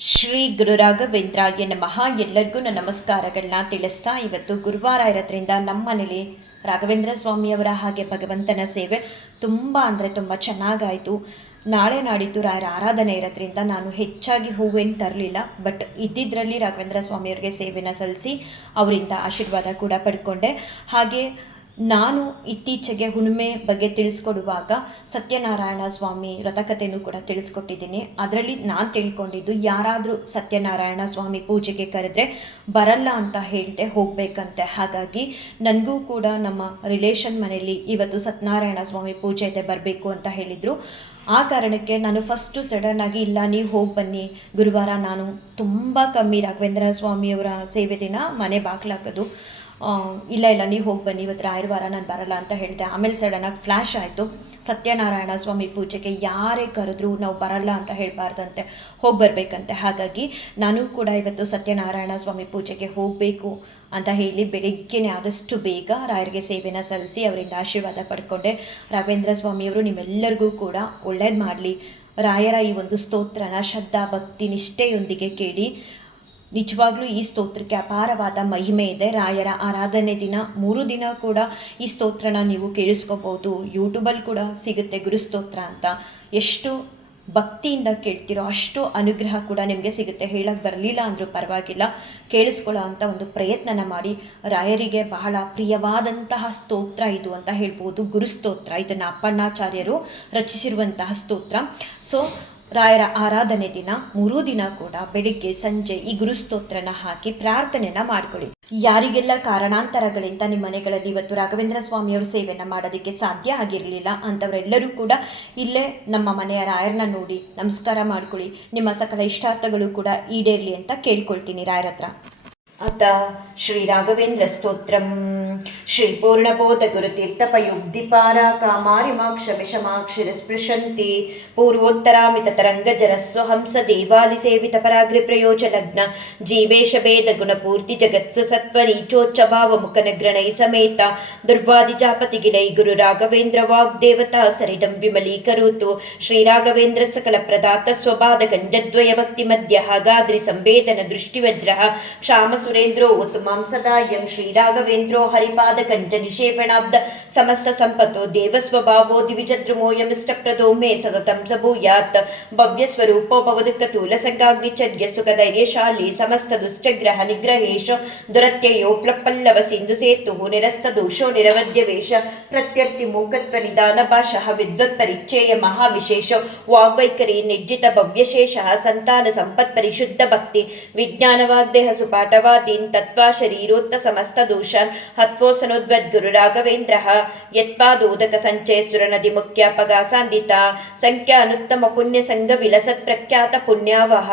ಶ್ರೀ ಗುರು ರಾಘವೇಂದ್ರಾಯ ನಮಃ. ಎಲ್ಲರಿಗೂ ನನ್ನ ನಮಸ್ಕಾರಗಳನ್ನ ತಿಳಿಸ್ತಾ, ಇವತ್ತು ಗುರುವಾರ ಇರೋದ್ರಿಂದ ನಮ್ಮ ಮನೇಲಿ ರಾಘವೇಂದ್ರ ಸ್ವಾಮಿಯವರ ಹಾಗೆ ಭಗವಂತನ ಸೇವೆ ತುಂಬ ಅಂದರೆ ತುಂಬ ಚೆನ್ನಾಗಾಯಿತು. ನಾಳೆ ನಾಡಿದ್ದು ರಾಯರ ಆರಾಧನೆ ಇರೋದ್ರಿಂದ ನಾನು ಹೆಚ್ಚಾಗಿ ಹೂವೇನು ತರಲಿಲ್ಲ, ಬಟ್ ಇದ್ದಿದ್ರಲ್ಲಿ ರಾಘವೇಂದ್ರ ಸ್ವಾಮಿಯವ್ರಿಗೆ ಸೇವೆನ ಸಲ್ಲಿಸಿ ಅವರಿಂದ ಆಶೀರ್ವಾದ ಕೂಡ ಪಡ್ಕೊಂಡೆ. ಹಾಗೆ ನಾನು ಇತ್ತೀಚೆಗೆ ಹುಣ್ಣಿಮೆ ಬಗ್ಗೆ ತಿಳಿಸ್ಕೊಡುವಾಗ ಸತ್ಯನಾರಾಯಣ ಸ್ವಾಮಿ ವ್ರತಕಥೆನೂ ಕೂಡ ತಿಳಿಸ್ಕೊಟ್ಟಿದ್ದೀನಿ. ಅದರಲ್ಲಿ ನಾನು ತಿಳ್ಕೊಂಡಿದ್ದು, ಯಾರಾದರೂ ಸತ್ಯನಾರಾಯಣ ಸ್ವಾಮಿ ಪೂಜೆಗೆ ಕರೆದ್ರೆ ಬರಲ್ಲ ಅಂತ ಹೇಳ್ದೆ, ಹೋಗಬೇಕಂತೆ. ಹಾಗಾಗಿ ನನಗೂ ಕೂಡ ನಮ್ಮ ರಿಲೇಷನ್ ಮನೆಯಲ್ಲಿ ಇವತ್ತು ಸತ್ಯನಾರಾಯಣ ಸ್ವಾಮಿ ಪೂಜೆ ಇದೆ, ಬರಬೇಕು ಅಂತ ಹೇಳಿದರು. ಆ ಕಾರಣಕ್ಕೆ ನಾನು ಫಸ್ಟು ಸಡನ್ನಾಗಿ, ಇಲ್ಲ ನೀವು ಹೋಗಿ ಬನ್ನಿ, ಗುರುವಾರ ನಾನು ತುಂಬ ಕಮ್ಮಿ ರಾಘವೇಂದ್ರ ಸ್ವಾಮಿಯವರ ಸೇವೆ ದಿನ ಮನೆ ಬಾಗ್ಲಾಕೋದು, ಇಲ್ಲ ನೀವು ಹೋಗಿ ಬನ್ನಿ, ಇವತ್ತು ರಾಯರ ವಾರ ನಾನು ಬರಲ್ಲ ಅಂತ ಹೇಳಿದೆ. ಆಮೇಲೆ ಸಡನ್ನಾಗಿ ಫ್ಲ್ಯಾಶ್ ಆಯಿತು, ಸತ್ಯನಾರಾಯಣ ಸ್ವಾಮಿ ಪೂಜೆಗೆ ಯಾರೇ ಕರೆದ್ರೂ ನಾವು ಬರಲ್ಲ ಅಂತ ಹೇಳಬಾರ್ದಂತೆ, ಹೋಗಿ ಬರಬೇಕಂತೆ. ಹಾಗಾಗಿ ನಾನು ಕೂಡ ಇವತ್ತು ಸತ್ಯನಾರಾಯಣ ಸ್ವಾಮಿ ಪೂಜೆಗೆ ಹೋಗಬೇಕು ಅಂತ ಹೇಳಿ ಬೆಳಿಗ್ಗೆನೇ ಆದಷ್ಟು ಬೇಗ ರಾಯರಿಗೆ ಸೇವೆನ ಸಲ್ಲಿಸಿ ಅವರಿಂದ ಆಶೀರ್ವಾದ ಪಡ್ಕೊಂಡೆ. ರಾಘವೇಂದ್ರ ಸ್ವಾಮಿಯವರು ನಿಮ್ಮೆಲ್ಲರಿಗೂ ಕೂಡ ಒಳ್ಳೇದು ಮಾಡಲಿ. ರಾಯರ ಈ ಒಂದು ಸ್ತೋತ್ರನ ಶ್ರದ್ಧಾ ಭಕ್ತಿ ನಿಷ್ಠೆಯೊಂದಿಗೆ ಕೇಳಿ. ನಿಜವಾಗ್ಲೂ ಈ ಸ್ತೋತ್ರಕ್ಕೆ ಅಪಾರವಾದ ಮಹಿಮೆ ಇದೆ. ರಾಯರ ಆರಾಧನೆ ದಿನ 3 ದಿನ ಕೂಡ ಈ ಸ್ತೋತ್ರನ ನೀವು ಕೇಳಿಸ್ಕೋಬೋದು. ಯೂಟ್ಯೂಬಲ್ಲಿ ಕೂಡ ಸಿಗುತ್ತೆ ಗುರುಸ್ತೋತ್ರ ಅಂತ. ಎಷ್ಟು ಭಕ್ತಿಯಿಂದ ಕೇಳ್ತಿರೋ ಅಷ್ಟು ಅನುಗ್ರಹ ಕೂಡ ನಿಮಗೆ ಸಿಗುತ್ತೆ. ಹೇಳಕ್ಕೆ ಬರಲಿಲ್ಲ ಅಂದರೂ ಪರವಾಗಿಲ್ಲ, ಕೇಳಿಸ್ಕೊಳ್ಳೋ ಅಂಥ ಒಂದು ಪ್ರಯತ್ನನ ಮಾಡಿ. ರಾಯರಿಗೆ ಬಹಳ ಪ್ರಿಯವಾದಂತಹ ಸ್ತೋತ್ರ ಇದು ಅಂತ ಹೇಳ್ಬೋದು, ಗುರುಸ್ತೋತ್ರ. ಇದನ್ನು ಅಪ್ಪಣ್ಣಾಚಾರ್ಯರು ರಚಿಸಿರುವಂತಹ ಸ್ತೋತ್ರ. ಸೊ ರಾಯರ ಆರಾಧನೆ ದಿನ 3 ದಿನ ಕೂಡ ಬೆಳಿಗ್ಗೆ ಸಂಜೆ ಈ ಗುರುಸ್ತೋತ್ರನ ಹಾಕಿ ಪ್ರಾರ್ಥನೆನ ಮಾಡ್ಕೊಳ್ಳಿ. ಯಾರಿಗೆಲ್ಲ ಕಾರಣಾಂತರಗಳಿಂದ ನಿಮ್ಮ ಮನೆಗಳಲ್ಲಿ ಇವತ್ತು ರಾಘವೇಂದ್ರ ಸ್ವಾಮಿಯವರು ಸೇವೆಯನ್ನು ಮಾಡೋದಕ್ಕೆ ಸಾಧ್ಯ ಆಗಿರಲಿಲ್ಲ ಅಂಥವರೆಲ್ಲರೂ ಕೂಡ ಇಲ್ಲೇ ನಮ್ಮ ಮನೆಯ ರಾಯರನ್ನ ನೋಡಿ ನಮಸ್ಕಾರ ಮಾಡ್ಕೊಳ್ಳಿ. ನಿಮ್ಮ ಸಕಲ ಇಷ್ಟಾರ್ಥಗಳು ಕೂಡ ಈಡೇರಲಿ ಅಂತ ಕೇಳ್ಕೊಳ್ತೀನಿ ರಾಯರ ಹತ್ರ. ಅತ ಶ್ರೀ ರಾಘವೇಂದ್ರ ಸ್ತೋತ್ರಂ. ಶ್ರೀ ಪೂರ್ಣಬೋಧ ಗುರುತೀರ್ಥಪಯುಗ್ಧಿಪಾರ ಕಾಮಾರಿಮಾಕ್ಷ ವಿಷಮಾಕ್ಷಿರ ಸ್ಪೃಶಂತಿ ಪೂರ್ವೋತ್ತರಾಮಿತ ತರಂಗ ಜರಸ್ವ ಹಂಸ ದೇವಾಲಿ ಸೇವಿತ ಪರಾಗ್ರಿ ಪ್ರಯೋಜ ಲಗ್ನ ಜೀವೇಶ ಭೇದ ಗುಣಪೂರ್ತಿ ಜಗತ್ಸ ಸತ್ವ ನೀಚೋಚ್ಚ ಭಾವ ಮುಖನಗ್ರಣೈ ಸಮೇತ ದುರ್ವಾದಿ ಜಾಪತಿ ಗಿಲೈ ಗುರು ರಾಘವೇಂದ್ರ ವಾಗ್ದೇವತಾ ಸರಿದಂ ವಿಮಲೀಕರೋತು ಶ್ರೀ ರಾಘವೇಂದ್ರ ಸಕಲ ಪ್ರದಾತ ಸ್ವಪಾದ ಗಂಜದ್ವಯ ಭಕ್ತಿ ಮಧ್ಯ ಹಾಗಾದ್ರಿ ಸಂವೇದನ ದೃಷ್ಟಿವಜ್ರ ಕ್ಷಾಮ ಸುರೇಂದ್ರೋ ಉತ್ತಮಾಂ ಸದಾಯಂ ಶ್ರೀ ರಾಘವೇಂದ್ರೋ ಹರಿಪಾದ ಕಂಜ ನಿಷೇಪಣಾಬ್ದ ಸಮಸ್ತ ಸಂಪತ್ತೋ ದೇವ ಸ್ವಭಾವೋ ದಿವಿಜದ್ರುಮೋಯಮಿಷ್ಟಪ್ರದೋ ಮೇ ಸತತಂ ಸಭೂಯಾತ್ ಭವ್ಯ ಸ್ವರೂಪೋ ಭವದುಃಖತೂಲ ಸಂಗಾಗ್ನಿಚರ್ಯ ಸುಖ ಧೈರ್ಯಶಾಲಿ ಸಮಸ್ತ ದುಷ್ಟಗ್ರಹ ನಿಗ್ರಹೇಶ ದುರತ್ಯಯೋ ಪ್ಲಪಲ್ಲವ ಸಿಂಧು ಸೇತು ನಿರಸ್ತ ದೋಷೋ ನಿರವಧ್ಯ ವೇಷ ಪ್ರತ್ಯರ್ಥಿ ಮೂಕತ್ವ ನಿಧಾನ ಭಾಷಃ ವಿದ್ವತ್ ಪರಿಚಯ ಮಹಾವಿಶೇಷ ವಾಗ್ವೈಖರಿ ನಿರ್ಜಿತ ಭವ್ಯಶೇಷ ಸಂತಾನ ಸಂಪತ್ ಪರಿಶುದ್ಧ ಭಕ್ತಿ ವಿಜ್ಞಾನವಾಗ್ದೇಹ ಸುಪಾಠವಾದೀನ್ ತತ್ವಾ ಶರೀರೋತ್ತ ಸಮಸ್ತ ದೋಷಾನ್ ಹತ್ವೋಸನೋದ್ವದ್ ಗುರು ರಾಘವೇಂದ್ರ ಯತ್ಪಾದೋದಕ ಸಂಚಯ ಸುರನದಿ ಮುಖ್ಯ ಪಗಾಸಾಂದಿತ ಸಂಖ್ಯಾ ಅನುತ್ತಮ ಪುಣ್ಯ ಸಂಘ ವಿಲಸತ್ ಪ್ರಖ್ಯಾತ ಪುಣ್ಯಾವಹ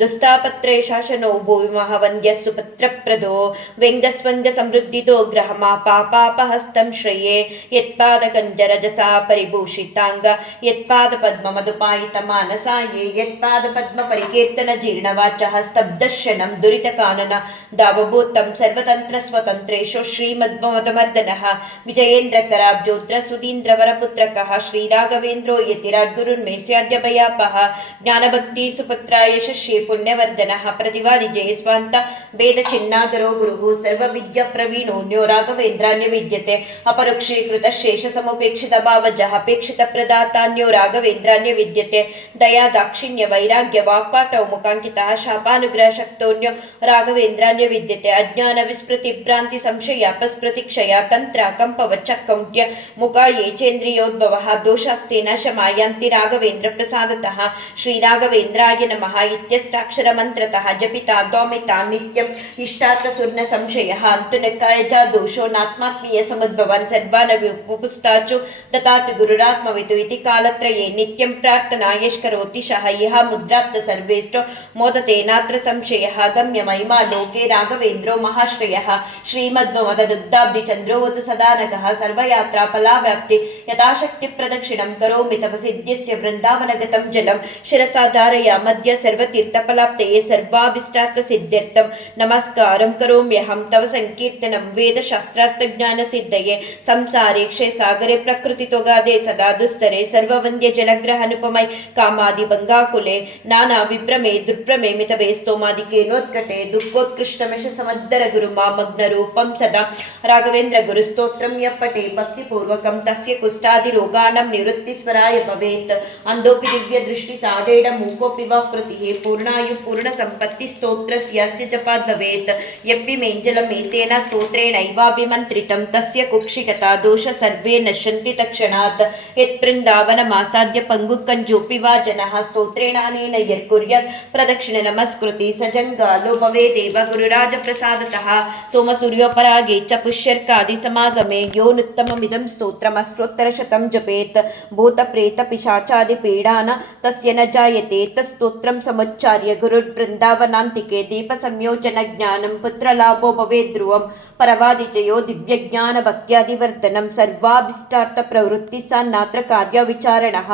ದುಸ್ತಾಪತ್ರೇ ಶಾಸನೋ ಭೂವಿಮಹ ವಂದ್ಯ ಸುಪತ್ರಪ್ರದೋ ವ್ಯಂಗಸ್ವಂಗ ಸಮೃದ್ಧಿದೋ ಗ್ರಹಮ ಪಾಪಾಪಹಸ್ತಂ ಶ್ರೇಯೇ ಯತ್ಪಾದ ಕಂಜರಜಸಾ ಪರಿಭೂಷಿತಾಂಗ ಯತ್ಪಾದ ಪದ್ಮ ಮಧುಪಾಯಿತ ಮಾನಸಾಯೇ ಯತ್ಪಾದ ಪದ್ಮ ಪರಿಕೀರ್ತನ ಜೀರ್ಣವಾಚ ಸ್ತಬ್ಧಶನಂ ದುರಿತ ಕಾನನ ದಾವಭೂತಂ ಸರ್ವತಂತ್ರ ಸ್ವತಂತ್ರೇಶೋ ಶ್ರೀಮದ್ಮದಮರ್ದನಃ ವಿಜಯೇಂದ್ರ ಕರಾಬ್ಜೋತ್ರ ಸುಧೀಂದ್ರ ವರಪುತ್ರಕಃ ಶ್ರೀ ರಾಘವೇಂದ್ರೋ ಯತಿರಾಟ್ ಗುರುನ್ಮೇಸ್ಯಾದ್ಯ ಭಯಾಪಹ ಜ್ಞಾನಭಕ್ತಿ ಸುಪುತ್ರ ಯಶಸ್ವಿ ಪುಣ್ಯವರ್ಧನಃ ಪ್ರತಿವಾದಿ ಜಯಸ್ವಾಂತ ವೇದ ಚಿನ್ನಾದರೋ ಗುರುವು ಸರ್ವವಿದ್ಯ ಪ್ರವೀಣೋನ್ಯೋ ರಾಘವೇಂದ್ರಾನ್ಯ ವಿದ್ಯತೆ ಅಪರೋಕ್ಷೀಕೃತ ಶೇಷ ಸಮುಪೇಕ್ಷಿತ ಭಾವಜಃ ಅಪೇಕ್ಷಿತ ಪ್ರದಾತಾನ್ಯೋ ರಾಘವೇಂದ್ರಾನ್ಯ ವಿದ್ಯತೆ ದಯಾ ದಾಕ್ಷಿಣ್ಯ ವೈರಾಗ್ಯ ವಾಕ್ಪಾಠೌ ಮುಖಾಂಕಿತ ಶಾಪಾನುಗ್ರಹ ಶಕ್ತೋನ್ಯೋ ರಾಘವೇಂದ್ರಾನ್ಯ ವಿದ್ಯತೆ ಅಜ್ಞಾನ ವಿಸ್ಮೃತಿ ಭ್ರಾಂತಿ ಸಂಶಯ ಅಪಸ್ಮೃತಿ ಕ್ಷಯ ತಂತ್ರ ಕಂಪವಚ್ಚ ಕೌಂಟ್ಯ ಮುಖ ಏಚೇಂದ್ರಿಯೋದ್ಭವ ದೋಷಾಸ್ತೇನ ಶಮಾಯಾಂತಿ ರಾಘವೇಂದ್ರ ಪ್ರಸಾದತಃ ಶ್ರೀ ರಾಘವೇಂದ್ರಾಯ ನಮಃ ಇತ್ಯಷ್ಟಾಕ್ಷರ ಮಂತ್ರತಃ ಜಪಿತಾ ದ್ವಾಮಿತಾ ನಿತ್ಯಂ ಇಷ್ಟಾರ್ಥ ಸುರ್ಣ ಸಂಶಯ ಅಂತುನಕಾಯಜ ದೋಷೋ ನಾತ್ಮಾತ್ಮೀಯ ಸಮುದ್ಭವಾನ್ ಸರ್ವಾನ್ ಉಪುಸ್ತಾಚು ದತಾತು ಗುರುರಾತ್ಮವಿತು ಇತಿ ಕಾಲತ್ರಯೇ ನಿತ್ಯಂ ಪ್ರಾರ್ಥನಾ ಯಶ್ಕರೋತಿ ಶಃ ಇಹ ಮುದ್ರಾಪ್ತ ಸರ್ವೇಷ್ಟೋ ಮೋದತೆ ನಾತ್ರ ಸಂಶಯ ಗಮ್ಯ ಮಹಿಮಾ ಲೋಕೆ ರಾಘವೇಂದ್ರೋ ಮಹಾಶ್ರಯಃ ಶ್ರೀಮದ್ವಮದ ದುಗ್ಧ शताब्दी चन्द्रोऽवतु सदानकः सर्वयात्रा फलाव्याप्ति यथाशक्ति प्रदक्षिणं करोमि तव सिद्ध्यस्य वृन्दावनगतं जलं शिरसा धारयामद्य सर्वतीर्थफलाप्तये सर्वाभीष्टार्थसिद्ध्यर्थं नमस्कारं करोम्यहं तव संकीर्तनं वेदशास्त्रार्थज्ञानसिद्धये संसारे क्षयसागरे प्रकृतितोगादे सदा दुस्तरे सर्ववन्द्य जलग्रहानुपमै कामादिभङ्गाकुले नाना विभ्रमे दुर्भ्रमे मितवे स्तोमादिकेनोत्कटे दुःखोत्कृष्टमिष समद्दर गुरु मामग्नरूपं सदा राघवेन्द्र गुरुस्तोत्रं यः पठे भक्तिपूर्वकं तस्य कुष्ठादिरोगाणां निवृत्तिस्वराय भवेत् अन्धोऽपि दिव्यदृष्टिसाढेड मूकोऽपि वाक्कृतिः पूर्णायुः पूर्णसम्पत्तिस्तोत्रस्य यस्य जपात् भवेत् यप्पिमेञ्जलमेतेन स्तोत्रेणैवाभिमन्त्रितं तस्य कुक्षिगता दोष सर्वे नश्यन्ति तत्क्षणात् यत्बृन्दावनमासाद्य पङ्गुकञ्जोऽपि वा जनः स्तोत्रेणानेन यर्कुर्यात् प्रदक्षिणे नमस्कृति स जङ्गालो भवेदेव गुरुराजप्रसादतः सोमसूर्योपरागे च पुष्यर्कादिसमागमे योनुत्तममिदं स्तोत्रमस्तोत्तरशतं जपेत् भूतप्रेतपिशाचादिपीडान तस्य न जायते तस्तोत्रं समुच्चार्य गुरुर्बृन्दावनान्तिके दीपसंयोजनज्ञानं पुत्रलाभो भवेत् ध्रुवं परवादिजयो दिव्यज्ञानभक्त्यादिवर्धनं सर्वाभीष्टार्थप्रवृत्तिः सा नात्र कार्यविचारणः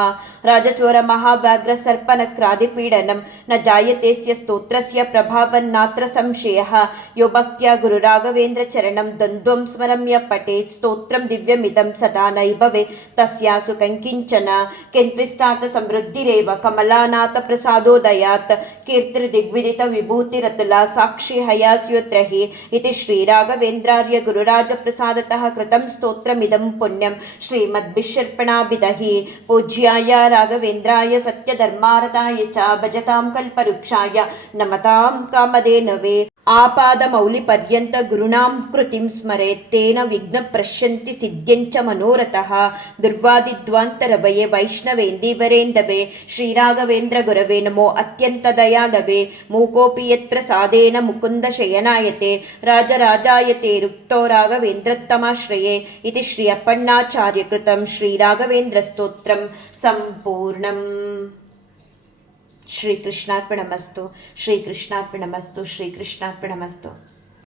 राजचोरमहाव्याघ्रसर्पनक्रादिपीडनं न जायतेऽस्य स्तोत्रस्य प्रभावन्नात्र संशयः यो भक्त्या गुरुराघवेन्द्रचरणं द्वन्द्वं स्मरम्य पठेत् स्तोत्रं दिव्यमिदं सदा नैभवे तस्यासु कङ्किञ्चन किन्त्विष्टार्थसमृद्धिरेव कमलानाथप्रसादोदयात् कीर्तिर्दिग्विदितविभूतिरतुला साक्षी हयास्योत्र हि इति श्रीराघवेन्द्रार्य गुरुराजप्रसादतः कृतं स्तोत्रमिदं पुण्यं श्रीमद्भिषर्पणाभिदहि पूज्याय राघवेन्द्राय सत्यधर्मारताय च भजतां कल्पवृक्षाय नमतां कामधेनवे आपादमौलिपर्यन्त गुरूणां कृतिं स्मरेत् तेन विघ्नप्रश्यन्ति सिद्ध्यञ्च मनोरथः दुर्वादिध्वान्तरभये वैष्णवेन्दीवरेन्दवे श्रीराघवेन्द्रगुरवे नमो अत्यन्तदयालवे मूकोऽपि यत्प्रसादेन मुकुन्दशयनायते राजराजायते रुक्तो राघवेन्द्रत्तमाश्रये इति श्री अप्पण्णाचार्यकृतं श्रीराघवेन्द्रस्तोत्रं सम्पूर्णम् श्रीकृष्णार्पणमस्तु श्रीकृष्णार्पणमस्तु श्रीकृष्णार्पणमस्तु।